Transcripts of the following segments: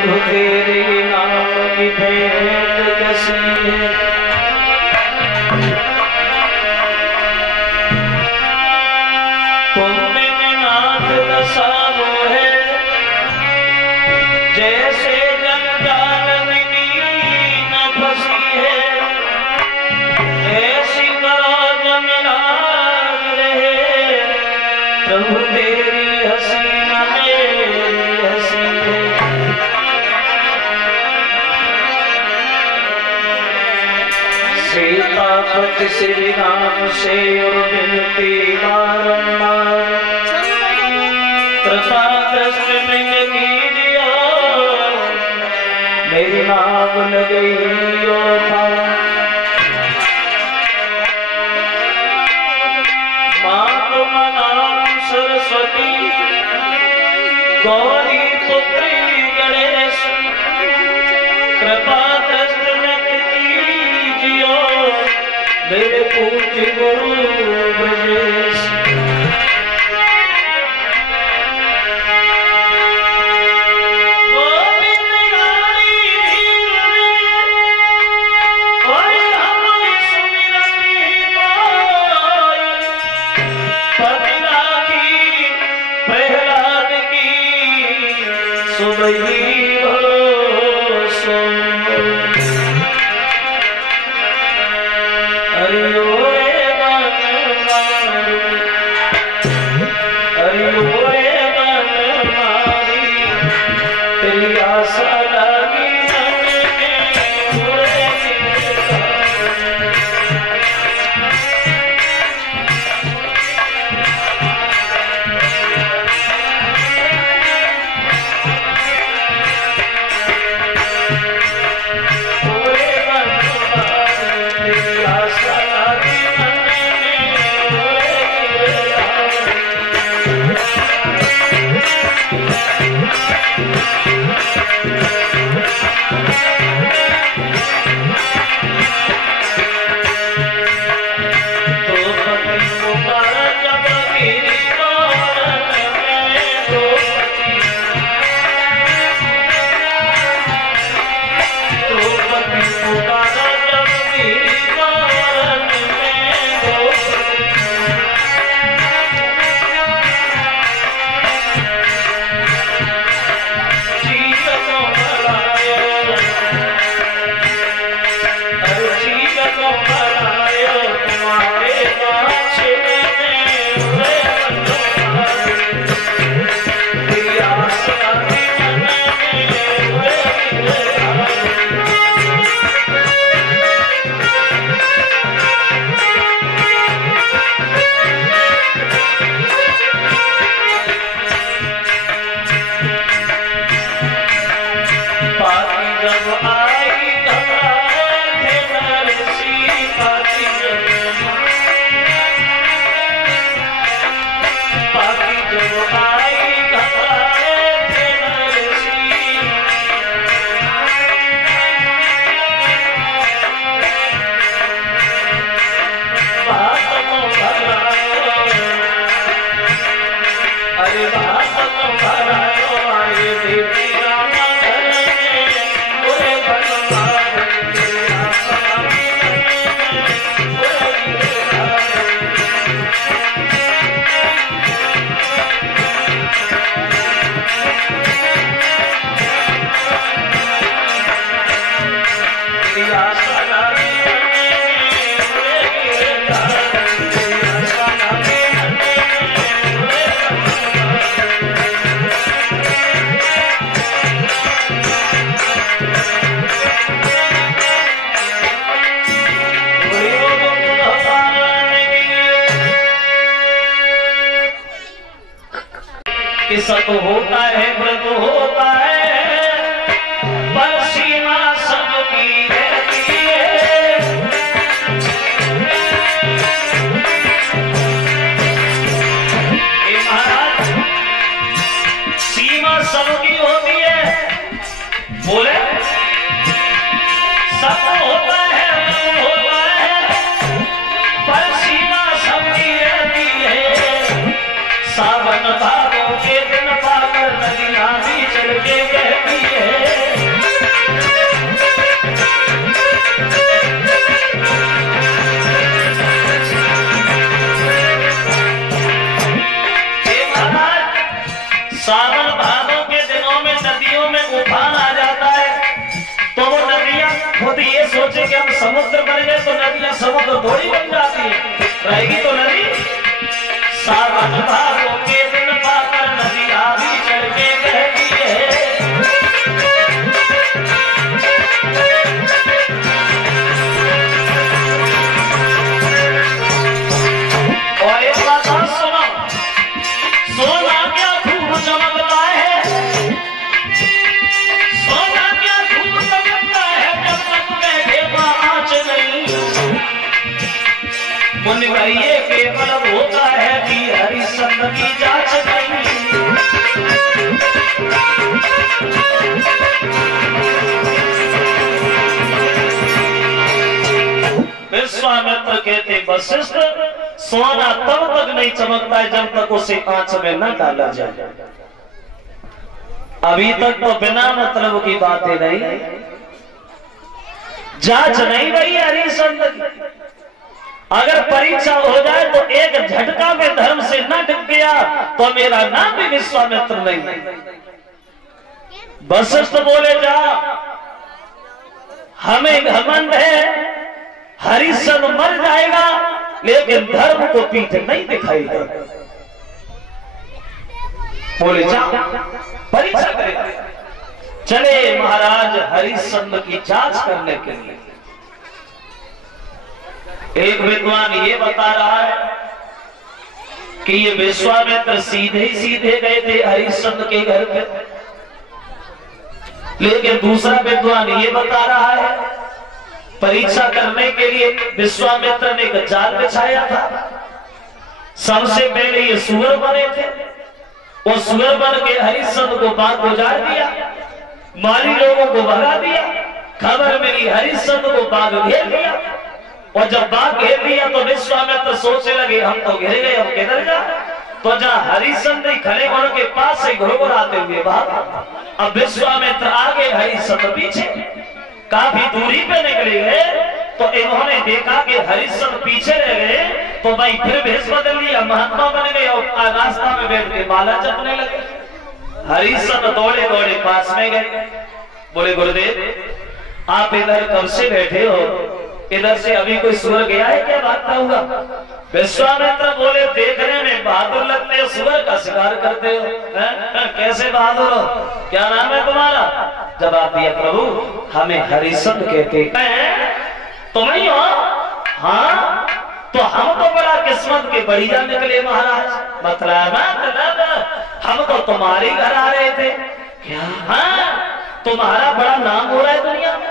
प्रभु तेरे नाम की भेंट कैसी है। तुम में नाथ दशा है जैसे जंजाल में न फंसी है, ऐसी करो जमना रहे प्रभु तेरी हसीना मेरी हसी है। सीतापति श्री राम से विनती बारंबार, कृपा दृष्टि में कीजियो मेरी नाव लगी था। माँ नाम सरस्वती गौरी पुत्री गणेश, कृपा दृष्टि में कीजियो मेरे पूज्य गुरु ब्रजेश। सत होता है व्रत होता है पर सीमा सबकी रहती है। महाराज सीमा सबकी होती है, बोले सब होता है पर सीमा सबकी रहती है। सावन भादों के दिन पाकर नदियां भी चल के बहती है। सावन भादों के दिनों में नदियों में उफान आ जाता है, तो वो नदियां खुद ये सोचे कि हम समुद्र बन गए, तो नदियां समुद्र थोड़ी बन जाती है, रहेगी तो नदी। सावन भादों के दिन पाकर नदियां भी चढ़ के बहती है। और एक बात और सुनो, सोना क्या खूब चमकता है, सोना क्या खूब चमकता है, जब तक बैठे आँच नहीं। मुनि भाई ये केवल होता है कि हरिश्चंद्र की जांच नहीं। विश्वामित्र कहते वशिष्ठ, सोना तब तक नहीं चमकता है जब तक उसे आंच में न डाला जाए। अभी तक तो बिना मतलब की बातें नहीं, जांच नहीं रही हरिश्चंद्र की। अगर परीक्षा हो जाए तो एक झटका में धर्म से न टिक गया तो मेरा नाम भी विश्वामित्र नहीं। वशिष्ठ बोले जा, हमें घमंड है, हरिश्चंद्र मर जाएगा लेकिन धर्म को पीठ नहीं दिखाएगा। बोले जा परीक्षा करेगा। चले महाराज हरिश्चंद्र की जांच करने के लिए। एक विद्वान ये बता रहा है कि ये विश्वामित्र सीधे सीधे गए थे हरिश्चंद्र के घर पे, लेकिन दूसरा विद्वान ये बता रहा है परीक्षा करने के लिए विश्वामित्र ने एक जाल बिछाया था। सबसे पहले ये सुअर बने थे, वो सुअर बन के हरिश्चंद्र को बाग गुजार दिया, माली लोगों को भगा दिया। खबर मिली हरिश्चंद्र को बाग घेर दिया, और जब बाग घेर दिया तो विश्वामित्र सोचने लगे हम तो घेर गए, हम किधर जा। तो जहाँ हरिश्चंद्र खड़े उनके पास से घुरघुराते हुए भागा। अब विश्वामित्र आगे हरिश्चंद्र पीछे, काफी दूरी पे निकले गए तो इन्होंने देखा कि हरिश्चंद्र पीछे रह गए, तो भाई फिर भेष बदल लिया, महात्मा बन गए और रास्ता में बैठ के माला जपने लगे। हरिश्चंद्र दौड़े दौड़े पास में गए, बोले गुरुदेव आप इधर कब से बैठे हो, इधर से अभी कोई सुअर गया है क्या, भागता हुआ। विश्वामित्र बोले देखने में बहादुर लगते हो, सुअर का शिकार करते हो, कैसे बहादुर हो, क्या नाम है तुम्हारा। जवाब दिया प्रभु हमें हरिश्चंद्र कहते हैं, तुम ही हो। हाँ तो हम तो बड़ा किस्मत के बढ़िया निकले महाराज। मतलब हम तो तुम्हारे घर आ रहे थे क्या। हाँ तुम्हारा बड़ा नाम हो रहा है दुनिया में,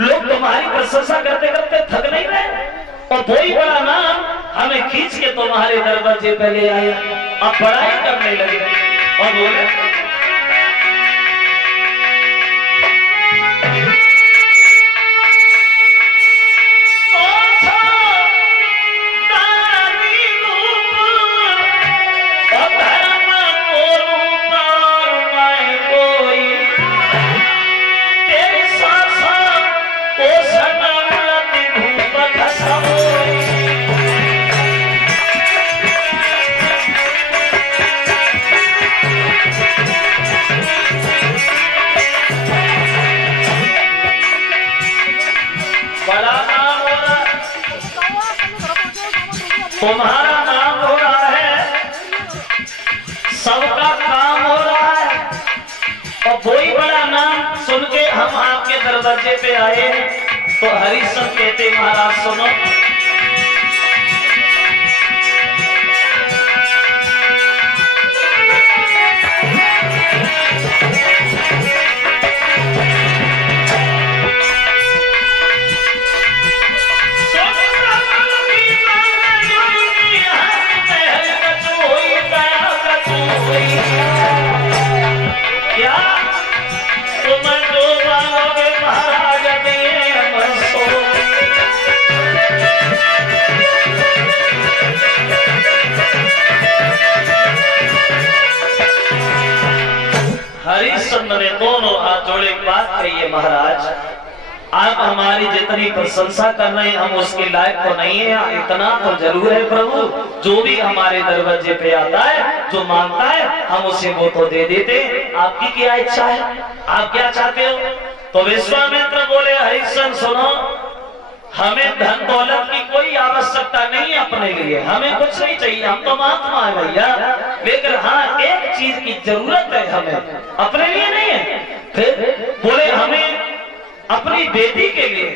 लोग तुम्हारी प्रशंसा करते करते थक नहीं रहे, और वही बड़ा नाम हमें खींच के तुम्हारे दरवाजे पे ले आए। अब बड़ाई करने लगे और बोले तुम्हारा नाम हो रहा है, सबका काम हो रहा है, और वही बड़ा नाम सुन के हम आपके दरवाजे पे आए। तो हरिश्चंद्र कहते महाराज सुनो, क्या तुम जो मांगोगे महाराज दिए बरसो। हरिश्चंद्र ने दोनों हाथ जोड़े बात कही है महाराज, आप हमारी जितनी प्रशंसा कर रहे हैं हम उसके लायक तो नहीं है, इतना तो जरूर है प्रभु, जो भी हमारे दरवाजे पे आता है, जो मांगता है, हम उसे वो तो दे देते। आपकी क्या इच्छा है, आप क्या चाहते हो? तो विश्वामित्र बोले, हरिश्चंद्र सुनो, हमें धन दौलत की कोई आवश्यकता नहीं अपने लिए, हमें कुछ नहीं चाहिए, हम तो महात्मा है भैया, लेकिन हाँ एक चीज की जरूरत है हमें, अपने लिए नहीं है। फिर बोले, हमें अपनी बेटी के लिए,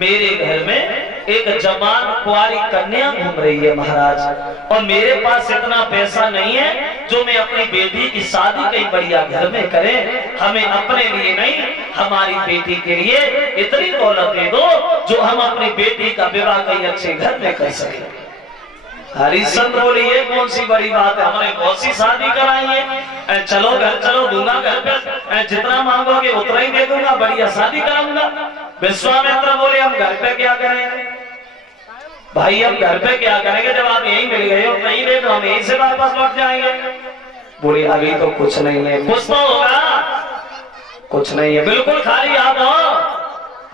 मेरे घर में एक जवान कुंवारी कन्या घूम रही है महाराज, और मेरे पास इतना पैसा नहीं है जो मैं अपनी बेटी की शादी कहीं बढ़िया घर में करें, हमें अपने लिए नहीं हमारी बेटी के लिए इतनी दौलत दे दो जो हम अपनी बेटी का विवाह कहीं अच्छे घर में कर सके। हरिश्चंद्र बोले, ये कौन सी बड़ी बात है, हमने बहुत सी शादी कराई है, चलो घर चलो, दूंगा घर पे, जितना मांगोगे उतना ही दे दूंगा, बढ़िया शादी कराऊंगा। विश्वामित्र बोले, हम घर पे क्या करेंगे भाई, हम घर पे क्या करेंगे, जब आप यहीं मिल गए हो नहीं दे तो हम यहीं से वापस लौट जाएंगे। बोले, अभी तो कुछ नहीं है, कुछ तो होगा। कुछ नहीं है, बिल्कुल खाली आप हो।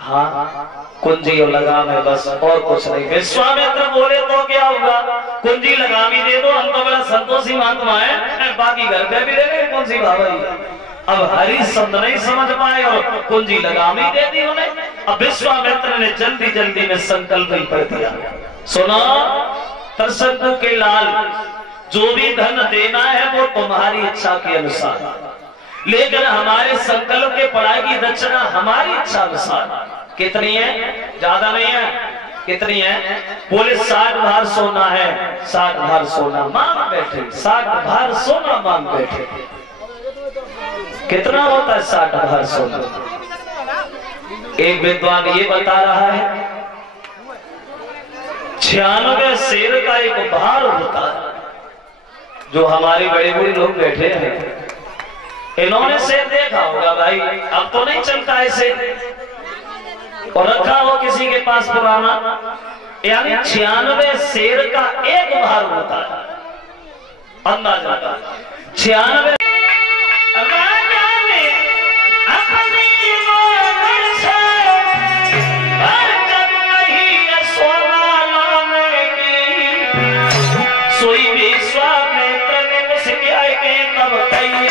हाँ, कुंजी और लगाम है बस, और कुछ नहीं। विश्वामित्र बोले, तो क्या होगा, कुंजी लगामी दे दो, हम तो बड़ा संतोषी महात्मा है, बाकी घर पे भी दे दे, कौन सी बाबा। अब हरिश्चंद्र नहीं समझ पाए और कुंजी लगामी दे दी उन्हें। अब विश्वामित्र ने जल्दी जल्दी में संकल्प ही कर दिया, सुनो तरसंकु के लाल, जो भी धन देना है वो तुम्हारी इच्छा के अनुसार, लेकिन हमारे संकल्प के पढ़ाई की दक्षिणा हमारी इच्छा अनुसार। कितनी है, ज्यादा नहीं है, कितनी है? बोले 60 भार सोना है, 60 भार सोना मांग बैठे, 60 भार सोना मांग बैठे। कितना होता है 60 भार सोना? एक विद्वान ये बता रहा है 96 शेर का एक भार होता है। जो हमारे बड़े बड़े लोग बैठे हैं, इन्होंने शेर देखा होगा भाई, अब तो नहीं चलता ऐसे, और रखा हो किसी के पास पुराना, यानी 96 शेर का एक भार होता है, अंदाजा 96। सोई विश्वामित्र ने मुझसे क्या के तब कही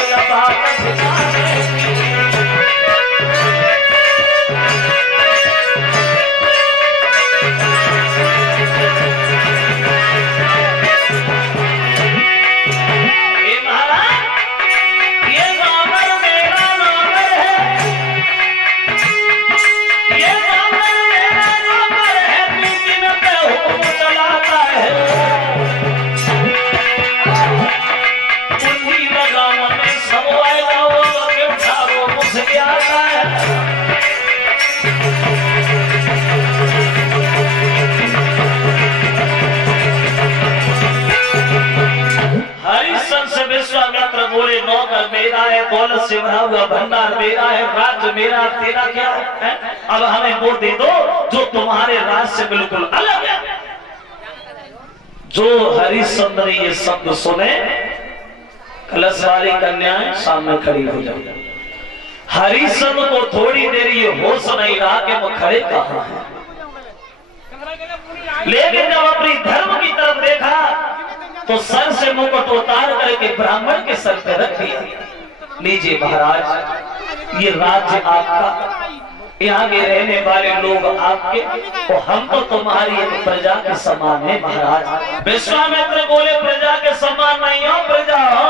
विश्वामित्र बोले, नौकर मेरा है, दौलत से भरा हुआ भंडार मेरा है, राज्य मेरा, तेरा क्या है? अब हमें वो दे दो जो तुम्हारे राज से बिल्कुल अलग है। जो हरिश्चंद्र ये शब्द सुने, कलश वाली कन्याएं सामने खड़ी हो जाए। हरिश्चंद्र को थोड़ी देर ये होश नहीं रहा कि वो खड़े कहां हैं, लेकिन जब अपनी धर्म की तरफ देखा तो सर से मुकुट उतार करके ब्राह्मण के सर पे रख दिया। लीजिए महाराज, ये राज्य आपका, यहाँ के रहने वाले लोग आपके, तो हम तो तुम्हारी एक प्रजा के समान है महाराज। विश्वामित्र बोले, प्रजा के समान नहीं हो, प्रजा हो।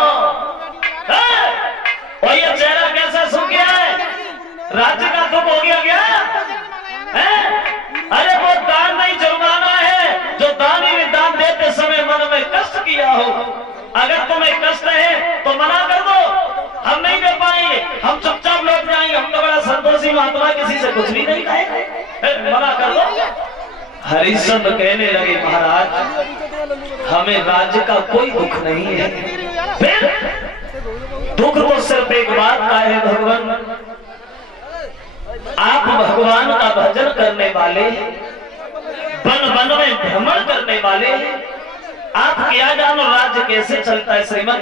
और ये चेहरा कैसा सूख गया है, राज्य का दुख हो गया क्या है? अरे वो दान नहीं जुर्माना है, जो दानी ने दान देते समय मन में कष्ट किया हो। अगर तुम्हें कष्ट है तो मना कर दो, हम नहीं दे पाएंगे, हम चुपचाप लौट जाएंगे, हम तो बड़ा संतोषी महात्मा, किसी से कुछ भी नहीं खाएंगे, मना कर दो। हरिश्चंद्र कहने लगे, महाराज हमें राज्य का कोई दुख नहीं है। फिर दुख तो सिर्फ एक बात का है, भगवान आप भगवान का भजन करने वाले, वन वन में भ्रमण करने वाले, आप क्या जानो राज्य कैसे चलता है श्रीमन।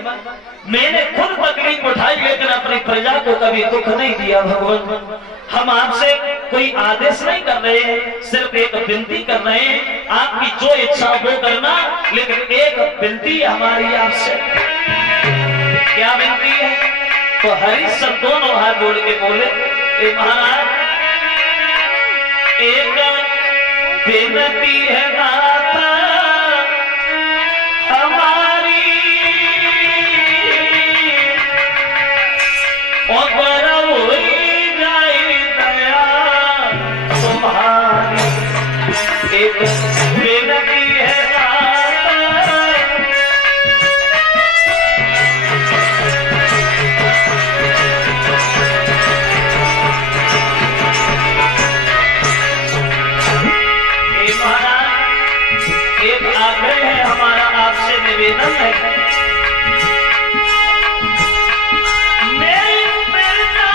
मैंने खुद तकलीफ उठाई लेकिन अपनी प्रजा को कभी दुख नहीं दिया भगवान। हम आपसे कोई आदेश नहीं कर रहे हैं, सिर्फ एक विनती कर रहे हैं, आपकी जो इच्छा वो करना। लेकिन एक विनती हमारी आपसे। क्या विनती है? तो हरिश्चंद्र दोनों हाथ जोड़ के बोले, ए महाराज, एक विनती है नाथा हमारी, और हो जाए दया तुम्हारी। एक विनती है नाथा, एक आग्रह है हमारा आपसे, निवेदन है। मेरी प्रेरणा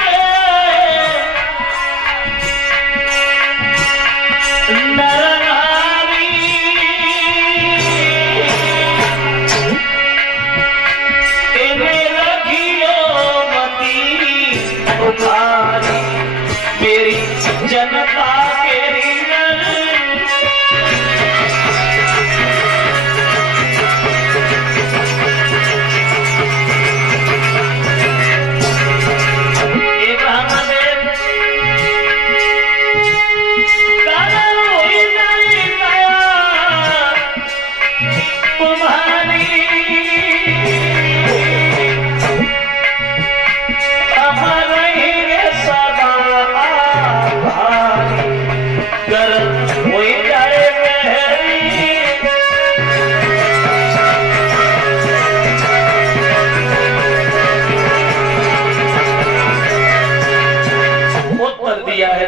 के नर नारी इन्हें रखियो मती उठारी, मेरी जनता के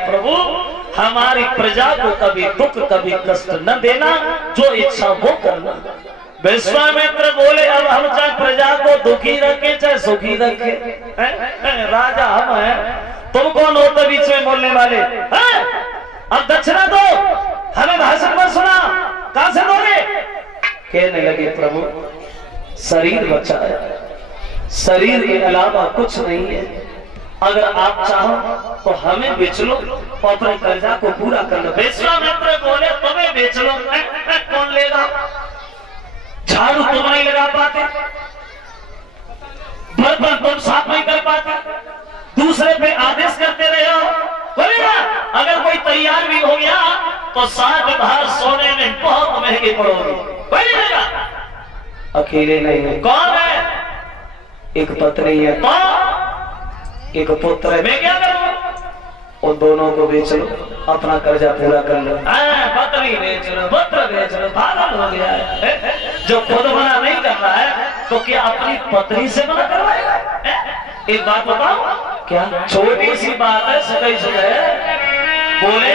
प्रभु, हमारी प्रजा को कभी दुख कभी कष्ट न देना, जो इच्छा वो करना। विश्वामित्र बोले, अब हम चाहे प्रजा को दुखी रखे चाहे सुखी रखे, राजा हम हैं, तुम कौन होते बीच में बोलने वाले? अब दक्षिणा दो, हमें भाषण पर सुना, कहां से दोगे? कहने लगे, प्रभु शरीर बचा है, शरीर के अलावा कुछ नहीं है, अगर आप चाहो तो हमें बेच लो और अपने कर्जा को पूरा कर लो। विश्वामित्र बोले, तुम्हें बेच लो, कौन लेगा? झाड़ू तुम नहीं लगा पाते, बर्तन तुम साफ नहीं कर पाते, दूसरे पे आदेश करते रहे हो, बोलेगा। अगर कोई तैयार भी हो गया तो 7 बार सोने में बहुत महंगे पड़ोगे, बोलेगा। अकेले नहीं है, कौन है? एक पत्नी है, कौन? एक पुत्र है, मैं क्या करूं? उन दोनों को बेच लो, अपना कर्जा पूरा कर लो। पत्नी बेच लो, पुत्र बेच लो, पागल हो गया है। जो खुद मना नहीं कर रहा है तो क्या अपनी पत्नी से मना करवाएगा? एक बात बताओ, क्या छोटी सी बात है, सही सुने बोले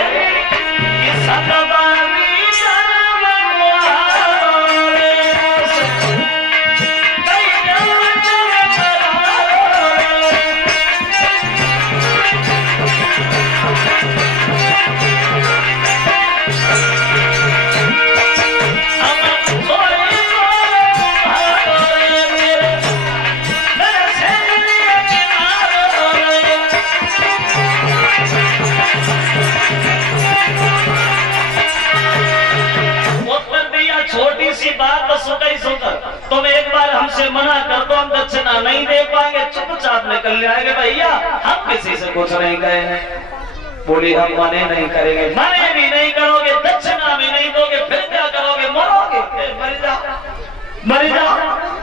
तुम एक बार हमसे मना कर दो, हम दक्षिणा नहीं दे पाएंगे, चुपचाप निकल जाएंगे। भैया हम किसी से कुछ नहीं कहे। बोली, हम मने नहीं करेंगे। मने भी नहीं करोगे, दक्षिणा भी नहीं दोगे, फिर क्या करोगे? मरोगे, मर जाओ, मर जाओ।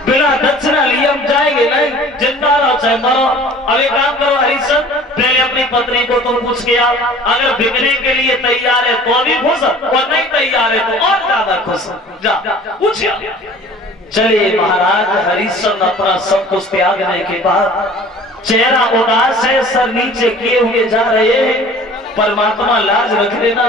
बिना दक्षिणा लिए हम जाएंगे नहीं, जिंदा रहो चाहे मरो। अब एक काम करो हरिश्चंद्र, पहले अपनी पत्नी को तुम पूछ के आओ, अगर बिकने के लिए तैयार है तो भी खुश, और नहीं तैयार है तो और ज्यादा खुश। जा पूछिए। चलिए महाराज हरिश्चंद्र अपना सब कुछ त्यागने के बाद चेहरा उदास है, सर नीचे किए हुए जा रहे हैं। परमात्मा लाज रख लेना,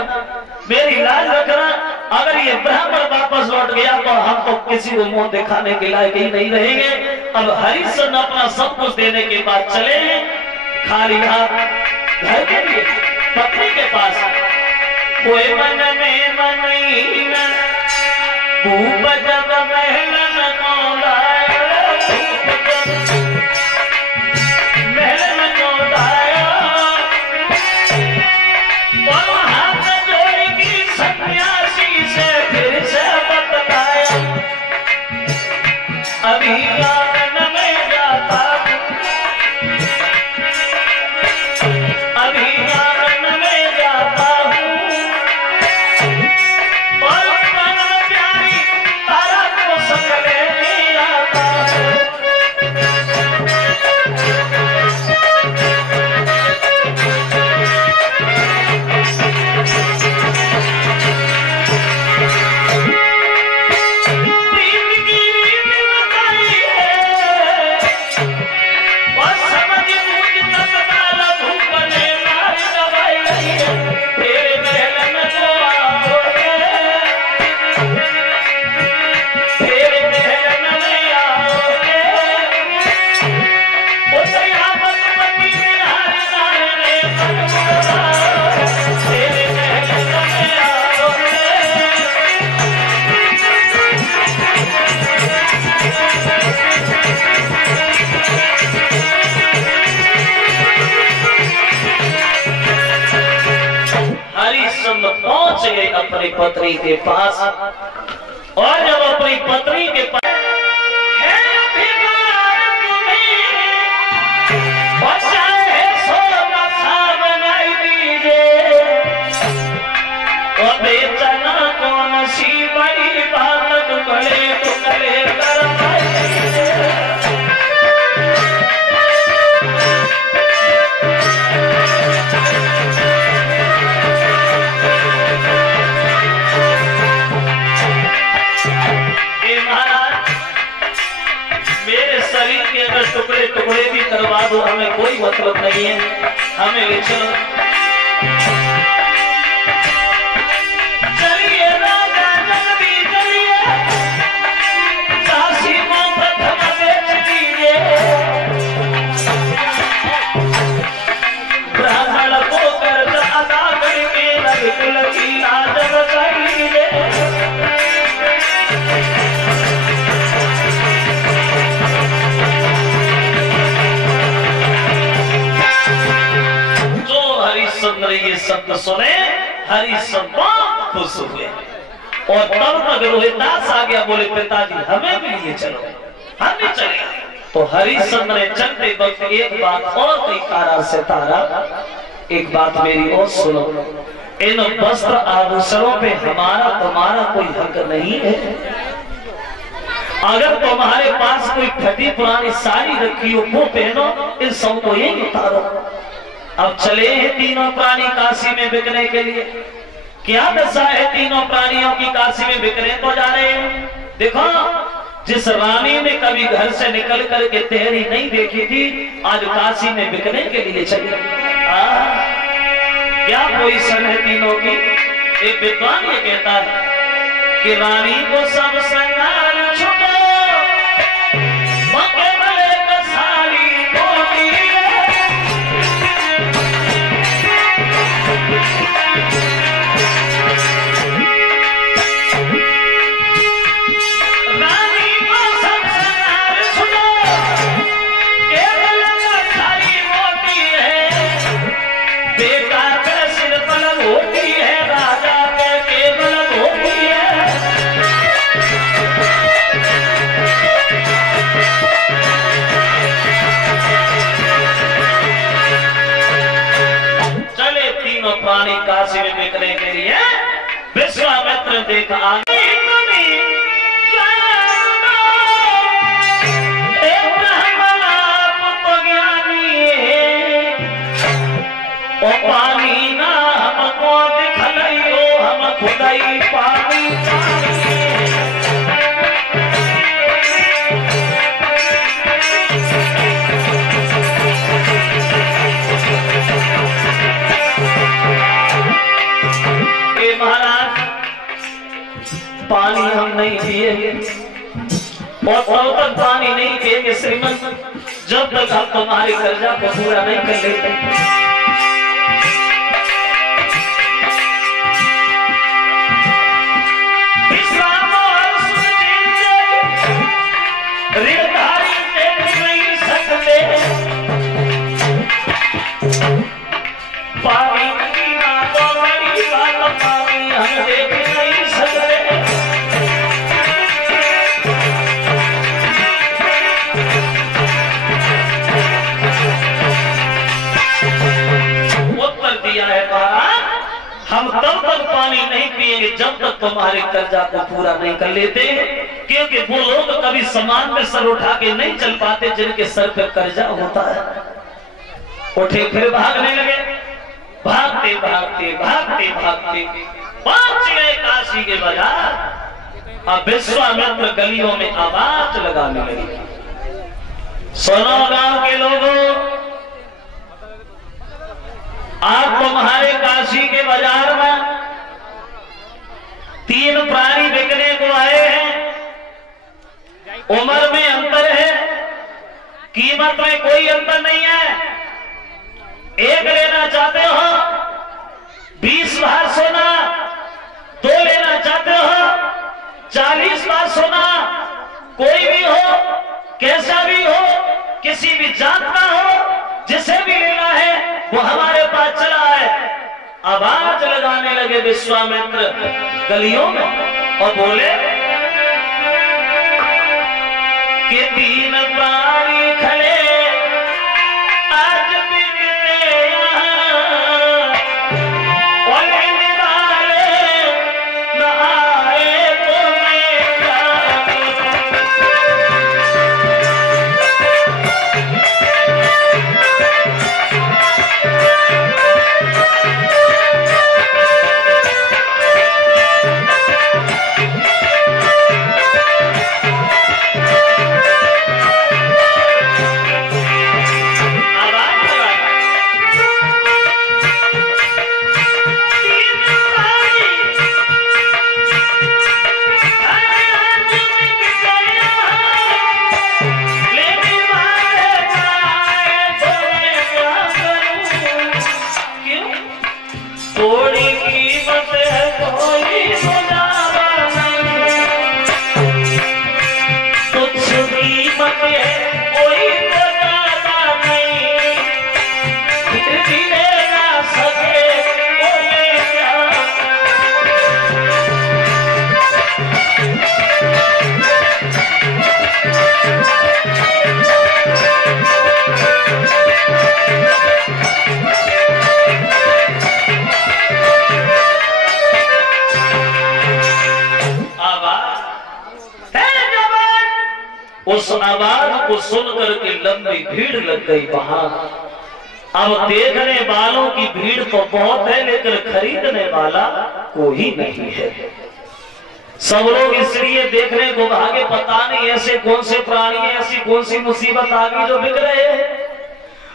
मेरी लाज रखना। अगर ये ब्राह्मण वापस लौट गया तो हम तो किसी को मुंह दिखाने के लायक ही नहीं रहेंगे। अब हरिश्चंद्र अपना सब कुछ देने के बाद चले खाली हाथ घर के लिए पत्नी के पास। कोई मन में मनईना भूप जब महल में मौलाया, महल में मौलाया अपनी पत्नी के पास, और जब अपनी पत्नी के पास बेचना कौन सी बड़ी बात, टुकड़े टुकड़े कर मेरे शरीर के अगर टुकड़े टुकड़े भी करवा दो, हमें कोई मतलब नहीं है, हमें ले चलो। ये शब्द सुने हरिश्चंद्र खुश हुए, और तब तक रोहिदास आ गया, बोले पिताजी हमें भी लिए चलो, हम भी चले। तो हरिश्चंद्र ने चलते वक्त एक बात और कही, तारा से तारा एक बात मेरी और सुनो, इन वस्त्र आभूषणों पे हमारा तुम्हारा कोई हक नहीं है। अगर तुम्हारे पास कोई फटी पुरानी साड़ी रखी हो वो पहनो, इन सब को यही उतारो। अब चले हैं तीनों प्राणी काशी में बिकने के लिए। क्या दशा है तीनों प्राणियों की काशी में बिकने को जा रहे हैं। देखो, जिस रानी ने कभी घर से निकल करके तेहरी नहीं देखी थी, आज काशी में बिकने के लिए चली। क्या पोजीशन है तीनों की। एक विद्वान ये कहता है कि रानी को सब श्रृंगार छुपो, प्राणी काशी में बिकने के लिए। विश्वामित्र देखा आगे पानी ना हमको दिखलाइयो, हम खुदाई पानी पानी हम नहीं पिएंगे, और तब तक पानी नहीं पिएंगे श्रीमंत, जब तक हम तुम्हारे कर्जा को पूरा नहीं कर लेते। ऋणधारी देख नहीं सकते, पानी पीना तो बड़ी बात, पानी हम देख नहीं सकते। हम तब तक पानी नहीं पिएंगे जब तक तुम्हारे कर्जा को पूरा नहीं कर लेते, क्योंकि वो लोग कभी समान में सर उठा के नहीं चल पाते जिनके सर पे कर्जा होता है। उठे फिर भागने लगे, भागते भागते भागते भागते पहुंच गए काशी के बाजार। अब विश्वामित्र गलियों में आवाज लगाने लगे, सुनो गांव के लोगों, आप तुम्हारे काशी के बाजार में तीन प्राणी बिकने को आए हैं। उम्र में अंतर है, कीमत में कोई अंतर नहीं है। एक लेना चाहते हो 20 बार सोना, दो लेना चाहते हो 40 बार सोना। कोई भी हो, कैसा भी हो, किसी भी जात का हो, जिसे भी लेना है वो हमारे पास चला है। आवाज लगाने लगे विश्वामित्र गलियों में और बोले कि 3 प्राणी खड़े आज बिगड़े यहाँ, और लेने वाले न आए तो मैं उस आवाज को सुनकर के लंबी भीड़ लग गई वहां। अब देखने वालों की भीड़ तो बहुत है, लेकिन खरीदने वाला कोई नहीं है। सब लोग इसलिए देखने को भागे, पता नहीं ऐसे कौन से प्राणी है, ऐसी कौन सी मुसीबत आ गई जो बिक रहे हैं।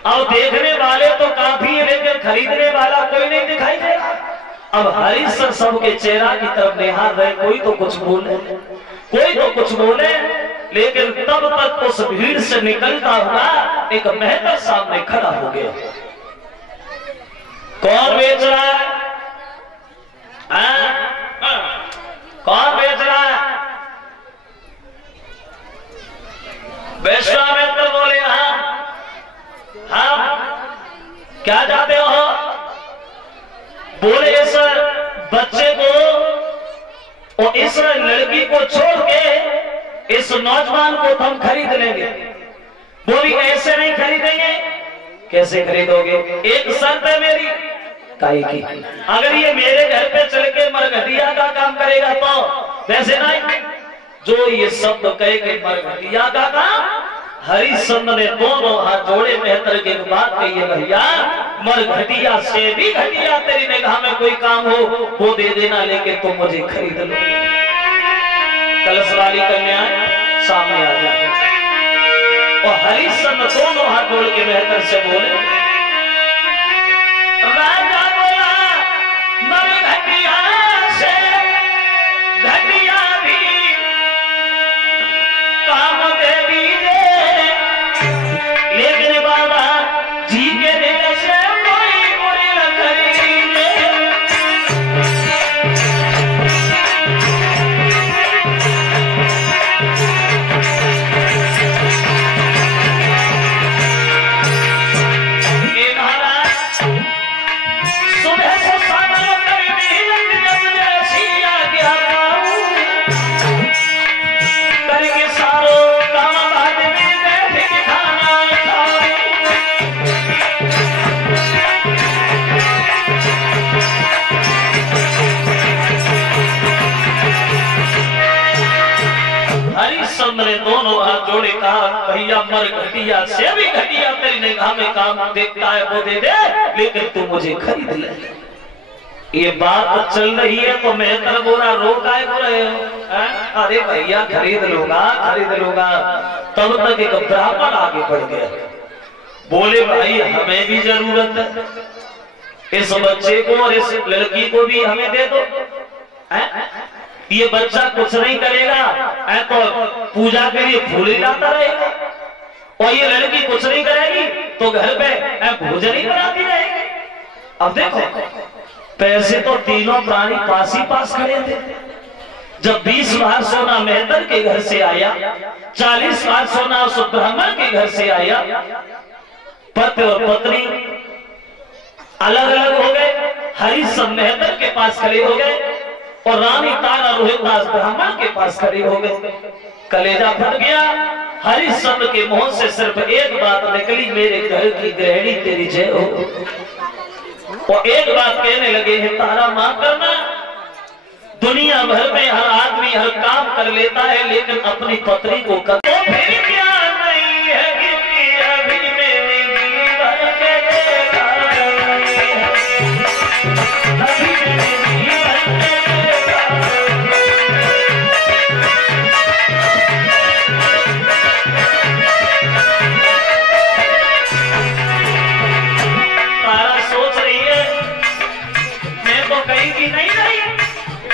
अब देखने वाले तो काफी है, लेकिन खरीदने वाला कोई नहीं दिखाई दे रहा। अब हरिश्चंद्र सबके चेहरा की तरफ निहार रहे, कोई तो कुछ बोले, कोई तो कुछ बोले, लेकिन तब तक उस भीड़ से निकलता हुआ एक मेहतर सामने खड़ा हो गया। कौन बेच रहा है? कौन बेच रहा है? विश्वामित्र बोले हाँ क्या चाहते हो? बोले इस बच्चे को और इस लड़की को छोड़ के इस नौजवान को तो हम खरीद लेंगे। बोली ऐसे नहीं खरीदेंगे। कैसे खरीदोगे? एक शर्त है मेरी। काहे की? अगर ये मेरे घर पे चल के मरघटिया का काम करेगा तो वैसे नहीं। जो ये शब्द कहे कि मरघटिया का काम, हरिश्चंद्र ने दोनों हाथ जोड़े मेहतर के बात कही, भैया मरघटिया से भी घटिया तेरी निगाह में कोई काम हो वो दे देना, लेकिन तुम मुझे खरीद लो। कलश वाली कन्या सामने आ जाए और हरिश्चंद्र दोनों हाथ जोड़ के मेहतर से बोले, राजा बोला मरघटिया से घटिया भी काम दे दीजिए, लेकिन बाबा जी के देने से कोई बुरी न करेंगे। हरिश्चंद्र ने दोनों हाथ जोड़े कहा, भैया मरघटिया से भी घटिया तेरी निगाह में काम देखता है वो दे दे, लेकिन तू मुझे खरीद ले। ये बात चल रही है तो मेहतर बोला रोका है रहे हो? अरे भैया खरीद लूंगा। तब तक एक ब्राह्मण आगे बढ़ गया। बोले भाई हमें भी जरूरत है, इस बच्चे को और इस लड़की को भी हमें दे दो। ये बच्चा कुछ नहीं करेगा तो पूजा के लिए फूल ही लाता रहेगा, और ये लड़की कुछ नहीं करेगी तो घर पे भोजन ही बनाती रहेगी। अब देखो पैसे तो तीनों प्राणी पास ही पास खड़े थे। जब 20 बार सोना मेहतर के घर से आया, 40 बार सोना उस ब्राह्मण के घर से आया, पति और पत्नी अलग अलग हो गए, हरिश्चंद्र मेहतर के पास खड़े हो गए और रानी तारा रोहितदास ब्राह्मण के पास खड़े हो गए। कलेजा फट गया। हरिश्चंद्र के मुंह से सिर्फ एक बात निकली, मेरे घर की गृहिणी तेरी जय हो। और एक बात कहने लगे हैं, तारा माफ करना, दुनिया भर में हर आदमी हर काम कर लेता है लेकिन अपनी पत्नी को कर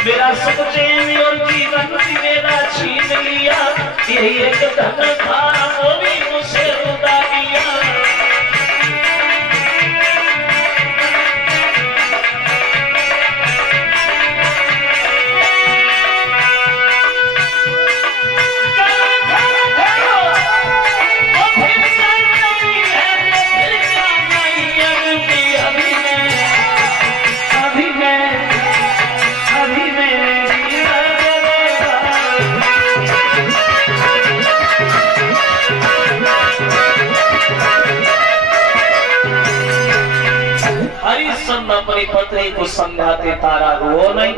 मेरा सुख चैन और जीवन मेरा छीन लिया, यही एक धन था वो भी मुझसे रुदा दिया। अपनी पत्नी को समझाते, तारा रो नहीं,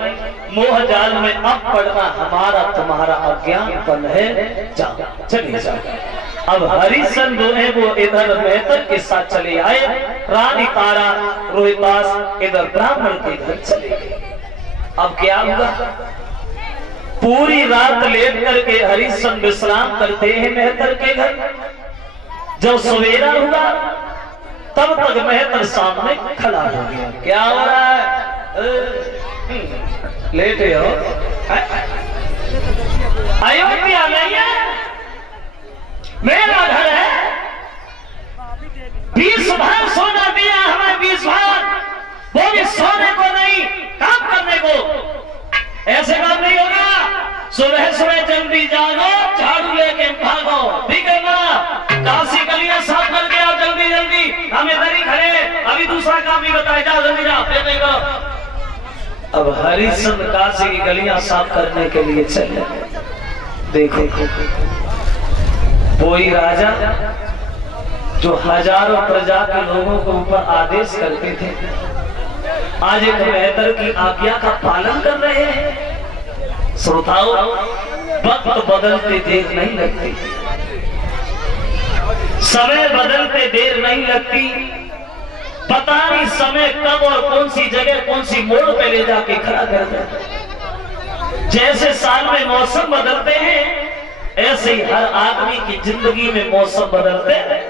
मोह जाल में अब पड़ना हमारा तुम्हारा अज्ञानपन है, जाओ चलिए जाओ। अब हरिश्चंद्र जो है वो इधर मेहतर के साथ चले आए, रानी तारा रोहितदास इधर ब्राह्मण के घर चले गए। अब क्या हुआ, पूरी रात लेट करके हरिश्चंद्र विश्राम करते हैं मेहतर के घर। जब सवेरा हुआ तब तक मेहतर सामने खड़ा हो गया। क्या हो रहा है, लेटे हो, अयोध्या नहीं है, मेरा घर है, 20 भाग सोना दिया हमें, 20 भाग, वो भी सोने को नहीं काम करने को। ऐसे काम नहीं होगा, सुबह सुबह जल्दी जागो, झाड़ू लेके भागो, ठीक है ना। काशी गलियां साफ करके आओ जल्दी जल्दी, हम इधर ही खड़े, अभी दूसरा काम भी बताया, जाओ जल्दी जाओ, नहीं करो। अब हरिश्चंद्र काशी की गलियां साफ करने के लिए चले। देखो कोई राजा जो हजारों प्रजा के लोगों को ऊपर आदेश करते थे, आज एक मेहतर की आज्ञा का पालन कर रहे हैं। श्रोताओं, वक्त बदलते देर नहीं लगती, समय बदलते देर नहीं लगती। पता नहीं समय कब और कौन सी जगह कौन सी मोड़ पे ले जाके खड़ा कर देता। जैसे साल में मौसम बदलते हैं, ऐसे ही हर आदमी की जिंदगी में मौसम बदलते हैं।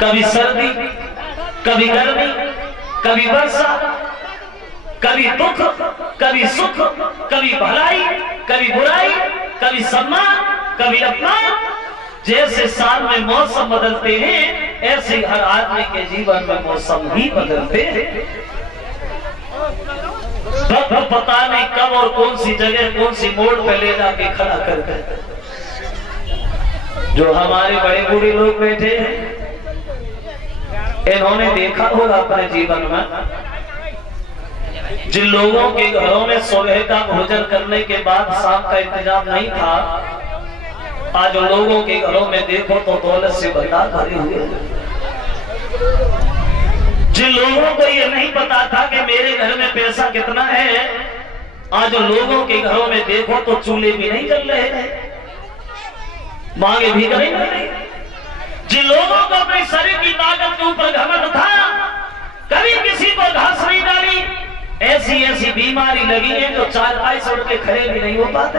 कभी सर्दी, कभी गर्मी, कभी वर्षा, कभी दुख, कभी सुख, कभी भलाई, कभी बुराई, कभी सम्मान, कभी अपमान। जैसे साल में मौसम बदलते हैं, ऐसे हर आदमी के जीवन में मौसम ही बदलते हैं। पता नहीं कब और कौन सी जगह कौन सी मोड़ पे ले जाके खड़ा कर दे। जो हमारे बड़े बूढ़े लोग बैठे हैं, इन्होंने देखा होगा अपने जीवन में, जिन लोगों के घरों में सुबह का भोजन करने के बाद शाम का इंतजाम नहीं था, आज लोगों के घरों में देखो तो दौलत से भंडार भरे हुए। जिन लोगों को ये नहीं पता था कि मेरे घर में पैसा कितना है, आज लोगों के घरों में देखो तो चूल्हे भी नहीं जल रहे हैं, मांगे भी नहीं मिल रही। जिन लोगों को अपने शरीर की ताकत के ऊपर घमंड था, कभी किसी को घास नहीं डाली, ऐसी ऐसी बीमारी लगी है जो 4 पाई से उठ के खड़े भी नहीं हो पाते।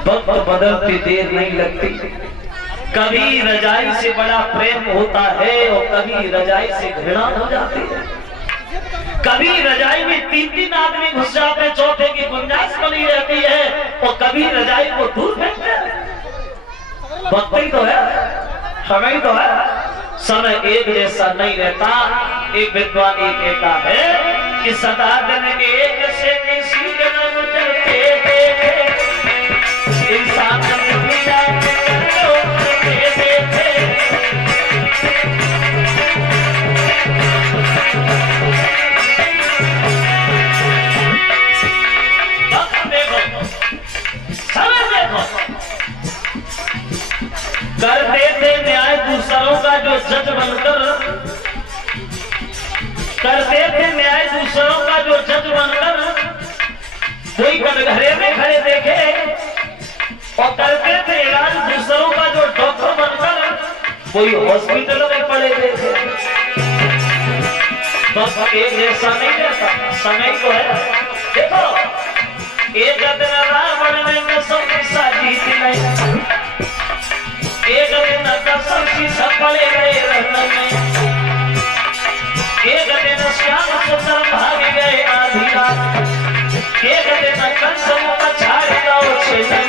वक्त बदलती देर नहीं लगती। कभी रजाई से बड़ा प्रेम होता है और कभी रजाई से घृणा हो जाती है। कभी रजाई में 3-3 आदमी घुस जाते हैं, चौथे की गुंजाइश बनी रहती है, और कभी रजाई को दूर फेंकते हैं। वक्त ही तो है, समय ही तो है, समय एक जैसा नहीं रहता। एक विद्वान ये कहता है कि सदा दिन एक से किसी दिन गुजरते देखे, इंसान देखे दूसरों का जो जज बनकर करते थे न्याय, दूसरों का जो जज बनकर कोई कटघरे में खड़े देखे और करते थे इलाज दूसरों का जो डॉक्टर बनकर कोई हॉस्पिटल में पड़े देखे। बस एक ऐसा नहीं रहता, समय तो है। देखो एक दिन रावण ने सबकी शादी नहीं, एक दिन कसम शीशा पड़े गए रन में, एक दिन श्याम सुंदर भाग गए आधी रात, एक दिन कंसों का छाड़ गाँव छेलन।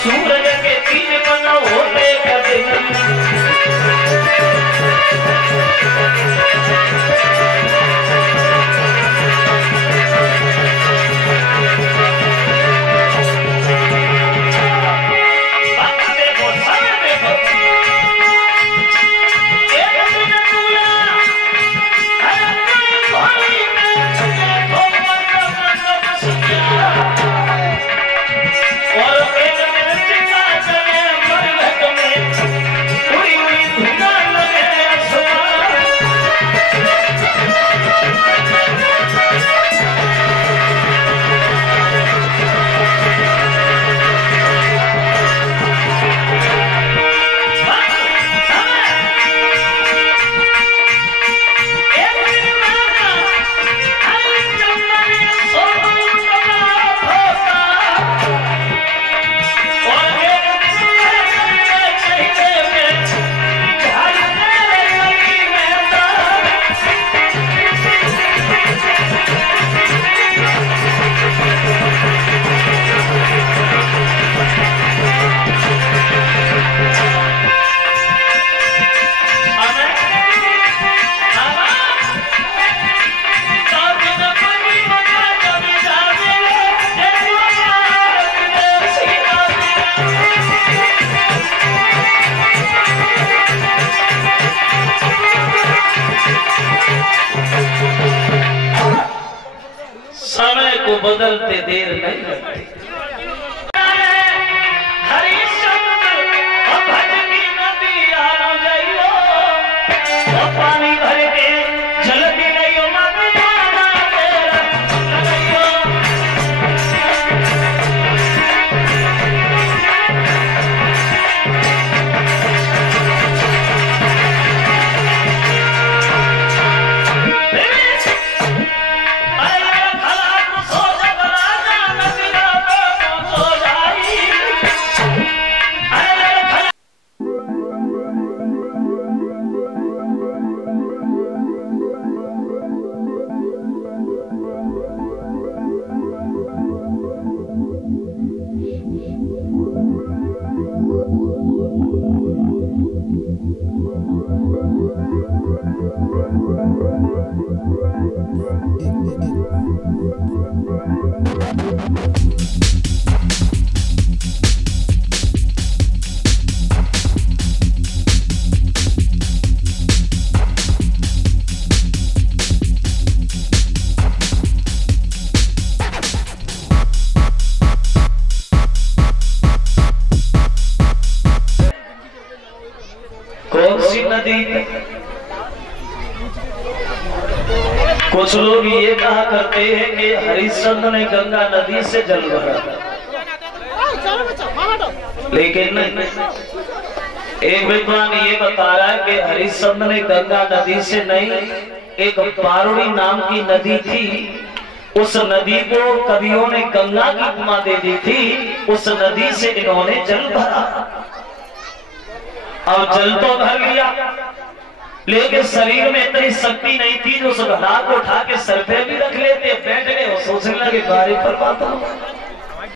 सूरज के तीन बना होते कभी समय को बदलते देर नहीं लगती। हरिश्चंद्र भज की नदी आरो जाइयो, पानी भर के जल भी नहीं कौन सी नदी? कुछ लोग ये कहा करते हैं कि हरिश्चंद्र ने गंगा नदी से जल भरा, लेकिन एक विद्वान ये बता रहा है कि हरिश्चंद्र ने गंगा नदी से नहीं, एक पारुणी नाम की नदी थी, उस नदी को कवियों ने गंगा की उपमा दे दी थी, उस नदी से इन्होंने जल भरा। अब जल तो भर लिया, लेकिन शरीर में इतनी शक्ति नहीं थी जो उस घड़ा को उठा के सर पे भी रख लेते। बैठ गए और सोचने लगे बारे पर बात